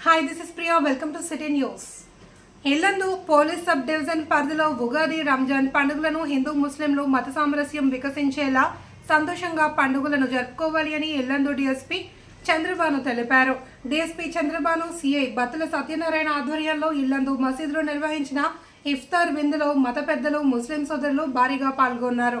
Hi this is Priya welcome to city news Yellandu police sub division పరిధిలో ఉగాది రంజాన్ పండుగలను హిందూ ముస్లింలు మత సామరస్యం వికసించేలా సంతోషంగా పండుగలను జరుపుకోవాలి అని ఇల్లందు డీఎస్పీ చంద్రబాను తెలిపారు. డీఎస్పీ చంద్రబాను సిఐ బత్తుల సత్యనారాయణ ఆధ్వర్యంలో ఇల్లందు మసీదులో నిర్వహించిన ఇఫ్తార్ విందులో మత పెద్దలు ముస్లిం సోదరులు భారీగా పాల్గొన్నారు.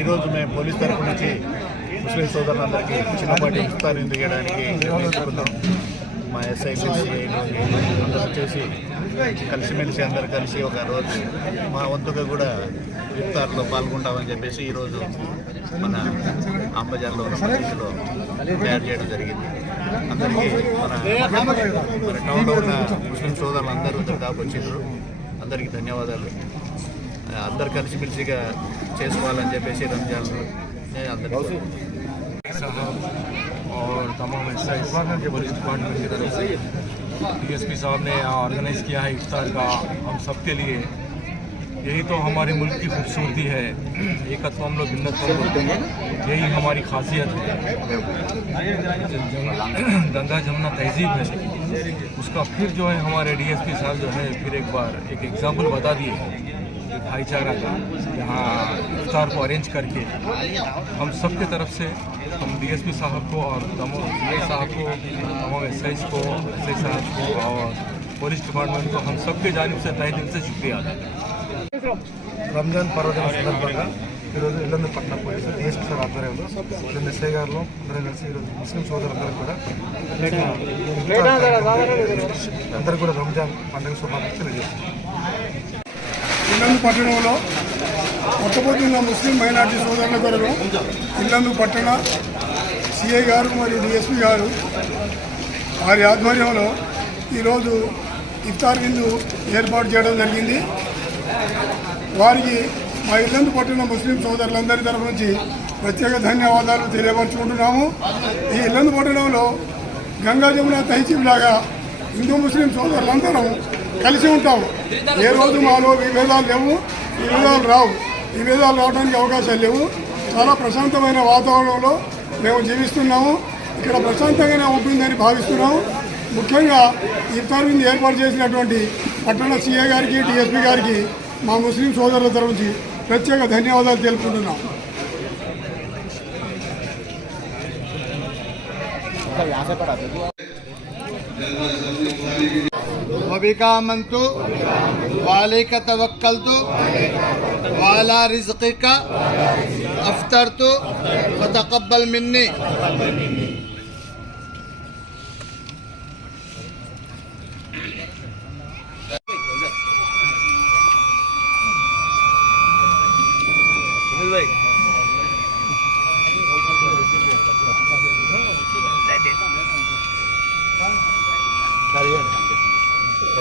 ఈరోజు మేము పోలీస్ తరఫు నుంచి ముస్లిం సోదరులందరికీ చిన్నపాటి ఇఫ్తార్ చేయడానికి నిర్ణయించుకున్నాం. మా ఎస్ఐ అందరూ వచ్చేసి కలిసిమెలిసి అందరు కలిసి ఒక రోజు మా వంతుగా కూడా ఇఫ్తార్లో పాల్గొంటామని చెప్పేసి ఈరోజు మన అంబజార్లో ఉన్న మసీదులో తయారు చేయడం జరిగింది. అందరికీ మన మన టౌన్లో ఉన్న ముస్లిం సోదరులు అందరూ దాదాపు వచ్చిండ్రు. అందరికీ ధన్యవాదాలు. అందరు కలిసిమెలిసిగా చేసుకోవాలని చెప్పేసి రంజాన్ నేను అందరికీ साहब और तमाम एस आई पुलिस डिपार्टमेंट की तरफ से डीएसपी साहब ने यहाँ ऑर्गेनाइज किया है इफ्तार का हम सबके लिए यही तो हमारे मुल्क की खूबसूरती है एकत्व हम लोग भिन्नत्व हम लोग यही हमारी खासियत है दंगा जमना तहजीब है उसका फिर जो है हमारे डीएसपी साहब जो है फिर एक बार एक एग्जाम्पल बता दिए कि भाईचारा का यहाँ इफ्तार को अरेंज करके हम सबके तरफ से हम डीएसपी साहब को और तमाम सी साहब को तमाम एस को एस आई साहब को और पुलिस डिपार्टमेंट को हम सबके जानब से तय दिल से शुक्रिया अदा करते हैं రంజాన్ పర్వదిన సందర్భంగా ఈరోజు ఇల్లందు పట్టణ పోలీసు డిఎస్పీ సార్ ఆధ్వర్యంలో రెండు ఎస్ఐ గారు అందరం కలిసి ఈరోజు ముస్లిం సోదరులందరూ కూడా అందరూ కూడా రంజాన్ పండుగ శుభాకాంక్షలు తెలియజేస్తున్నాం ఇల్లందు పట్టణంలో కొట్టబోతున్న ముస్లిం మైనార్టీ సోదరుల కొరకు ఇల్లందు పట్టణ సిఐ గారు మరియు డిఎస్పి గారు వారి ఆధ్వర్యంలో ఈరోజు ఇఫ్తార్ విందు ఏర్పాటు చేయడం జరిగింది. వారికి మా ఇల్లందు పట్టణ ముస్లిం సోదరులందరి తరఫు నుంచి ప్రత్యేక ధన్యవాదాలు తెలియపరుచుకుంటున్నాము. ఈ ఇల్లందు పట్టణంలో గంగా జమున తహసీల్ లాగా హిందూ ముస్లిం సోదరులందరం కలిసి ఉంటాము ఏ రోజు మాలో విభేదాలు లేవు విభేదాలు రావు. విభేదాలు రావడానికి అవకాశాలు లేవు. చాలా ప్రశాంతమైన వాతావరణంలో మేము జీవిస్తున్నాము. ఇక్కడ ప్రశాంతంగానే ఉంటుందని భావిస్తున్నాము. ముఖ్యంగా ఇఫ్తార్వింద్ ఏర్పాటు చేసినటువంటి పట్టణ సీఏ గారికి డిఎస్పీ గారికి మా ముస్లిం సోదరుల తరఫు ప్రత్యేక ధన్యవాదాలు తెలుపుకుంటున్నాం. వ్యాసపడ मंतु वाले का तवक्ल तो वाला रिज्क का अफ्तर तो फतकब्बल मिन्नी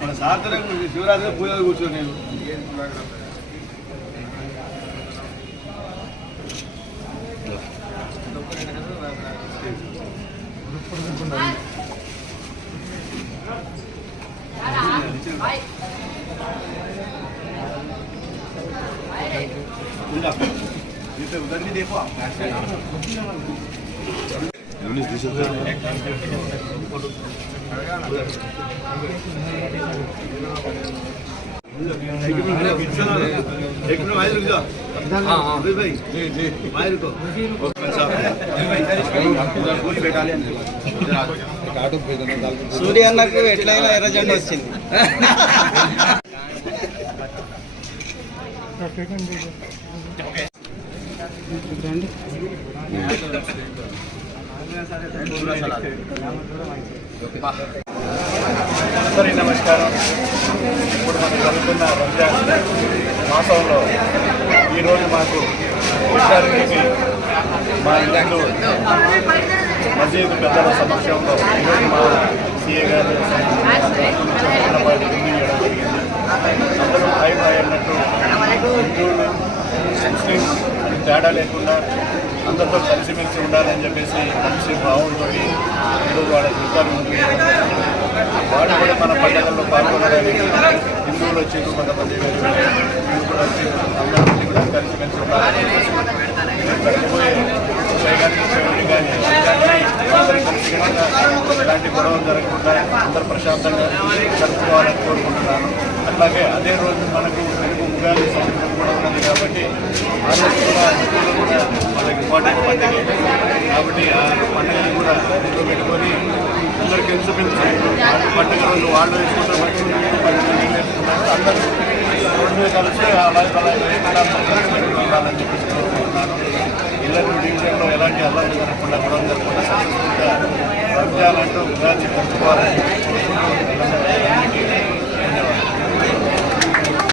మన సాధారణంగా శివరాత్రి పూజలు కూర్చో నేను एक मिनट भाई रुक जाओ हाँ भाई जी जी भाई रुको पूरी बैटालियन సూర్య అన్నకు ఎట్లయినా ఎర్ర జెండా వచ్చింది అందరి నమస్కారం ఇప్పుడు మనం జరుగుతున్న రంజాన్ మాసంలో ఈరోజు మాకు ఇష్టానికి మా ఇల్లు మసీదు పెద్దల సమక్షంలో ఈరోజు మా సీఏ గారు చిన్నపాటి విందు చేయడం జరిగింది అందరూ భాయి భాయి ముస్లిం తేడా లేకుండా అందరితో కలిసిమెలిసి ఉండాలని చెప్పేసి కలిసి భావంతో ఈరోజు వాళ్ళ జీవితాలు ముందుకు వాళ్ళు కూడా మన పండుగల్లో పాల్గొనడానికి హిందువులు వచ్చి కొంతమంది హిందువులు వచ్చి అందరూ కూడా కలిసిమెలిసి ఉండాలని చెప్పేసి కానీ అందరూ కలిసికట్టుగా ఇలాంటి గొడవలు జరగకుండా అందరూ ప్రశాంతంగా జరుపుకోవాలని కోరుకుంటున్నాను. అట్లాగే అదే రోజు మనకు ఉగాది సంవత్సరం కూడా ఉన్నది కాబట్టి ఆ రోజు కూడా వాళ్ళకి ఇంపార్టెంట్ పండుగ. కాబట్టి ఆ పండుగను కూడా ఇంట్లో పెట్టుకొని అందరు కలిసి పిలిచి పండుగ రోజు వాళ్ళు వేసుకుంటారు అందరూ రెండు కలిస్తే అలాగే అలాగే ఎలాంటి అల్లరి జరగకుండా గొడవలు జరగకుండా రంజాన్ అంటూ ఉగాది జరుపుకోవాలని